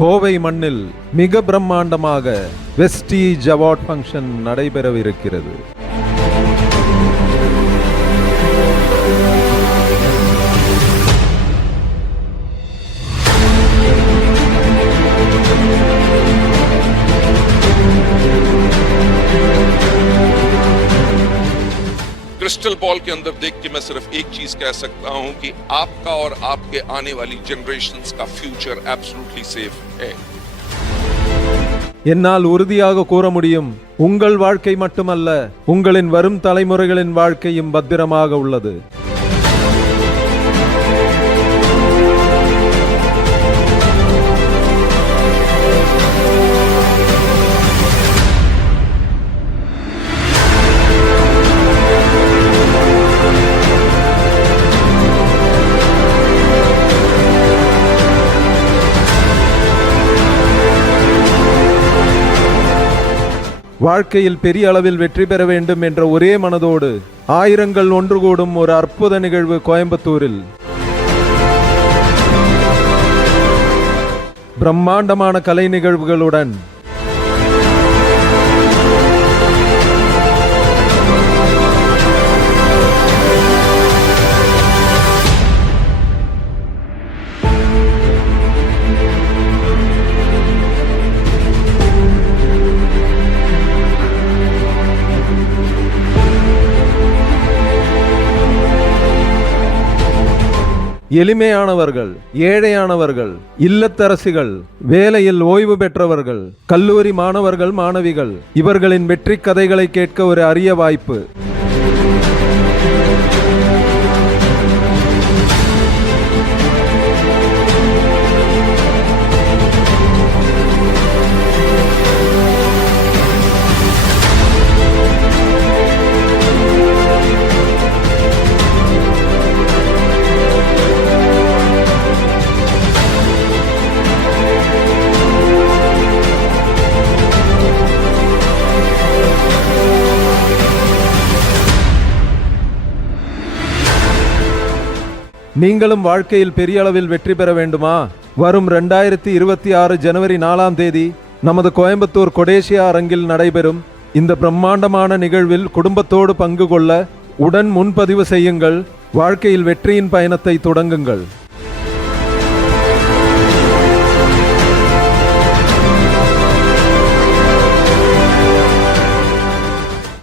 கோவை மண்ணில் மிக பிரம்மாண்டமாக வெஸ்டீஜ் அவார்ட் ஃபங்க்ஷன் நடைபெறவிருக்கிறது. क्रिस्टल बॉल के अंदर देख के मैं सिर्फ एक चीज कह सकता हूं कि आपका और आपके आने वाली जनरेशंस का फ्यूचर एब्सोल्युटली सेफ है. என்னால் உறுதியாக கூற முடியும், உங்கள் வாழ்க்கை மட்டுமல்ல, உங்களின் வரும் தலைமுறைகளின் வாழ்க்கையும் பத்திரமாக உள்ளது. வாழ்க்கையில் பெரிய அளவில் வெற்றி பெற வேண்டும் என்ற ஒரே மனதோடு ஆயிரங்கள் ஒன்று கூடும் ஒரு அற்புத நிகழ்வு கோயம்புத்தூரில். பிரம்மாண்டமான கலை நிகழ்வுகளுடன் எளிமையானவர்கள், ஏழையானவர்கள், இல்லத்தரசிகள், வேலையில் ஓய்வு பெற்றவர்கள், கல்லூரி மாணவர்கள், மாணவிகள், இவர்களின் வெற்றி கதைகளை கேட்க ஒரு அரிய வாய்ப்பு. நீங்களும் வாழ்க்கையில் பெரிய அளவில் வெற்றி பெற வேண்டுமா? வரும் 2026 ஜனவரி 4ஆம் தேதி நமது கோயம்புத்தூர் கொடேசியா அரங்கில் நடைபெறும் இந்த பிரம்மாண்டமான நிகழ்வில் குடும்பத்தோடு பங்கு கொள்ள உடன் முன்பதிவு செய்யுங்கள். வாழ்க்கையில் வெற்றியின் பயணத்தை தொடங்குங்கள்.